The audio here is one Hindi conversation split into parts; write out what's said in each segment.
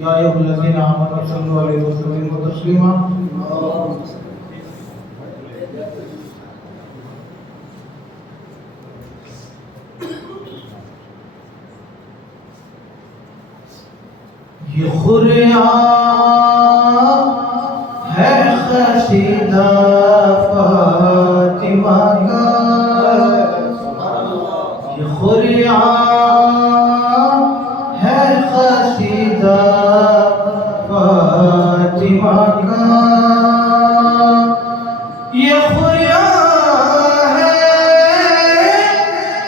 या अय्युहल्लज़ीना आमनू सल्लु अलैहि व सल्लिमू तस्लीमा। ये कुरान है क़सीदा फ़ातिमा का, ये कुरान है क़सीदा फ़ातिमा का, ये कुरान है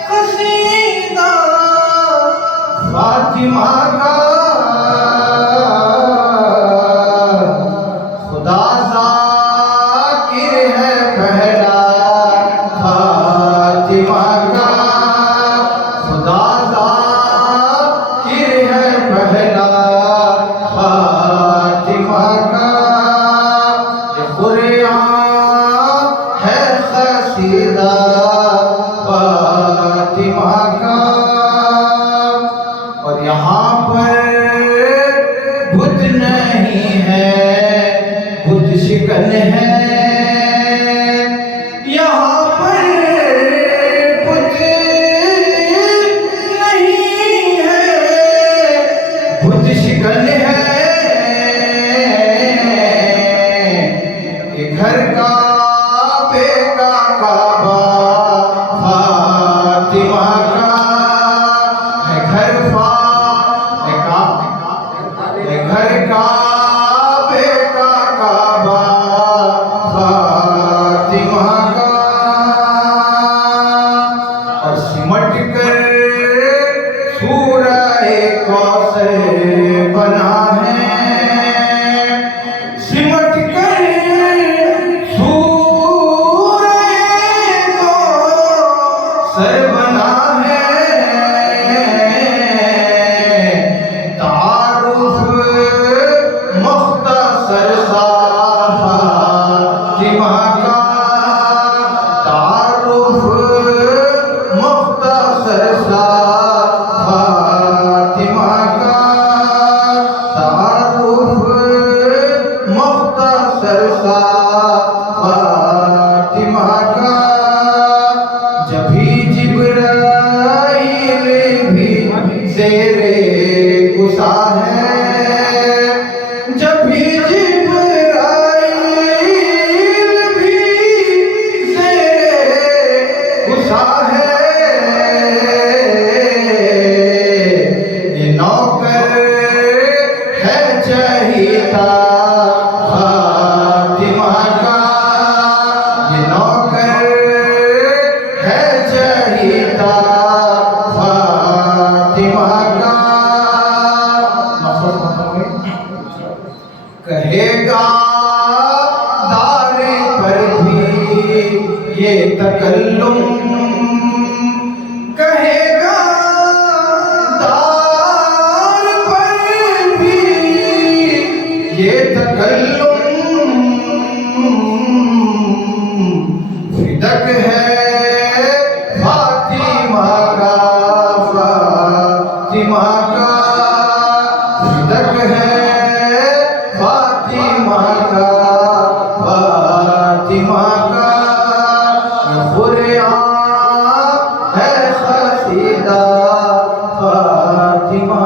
क़सीदा फ़ातिमा का। और यहाँ पर बुत नहीं है, बुत शिकन है। यहाँ पर बुत नहीं है, बुत शिकन है। ये घर का बेका काबा फातिमा का है, घर का बेका काबा फातिमा का। और सिमट कर सूरह कौसर बना है, सिमट कर सूरह कौसर बना है। जभी जिब्राइल भी ज़ेरे गुसा है, जभी जिब्राइल भी ज़ेरे गुसा है। ये नौकर है चहीता फातिमा का, ये नौकर है चहीता फातिमा का। कहेगा दारे पर भी ये तकल्लुम, कहेगा दार पर भी ये तकल्लुम। फिदक है फातिमा का, फातिमा का फिदक है फातिमा का, फातिमा का। ये कुरान है क़सीदा फातिमा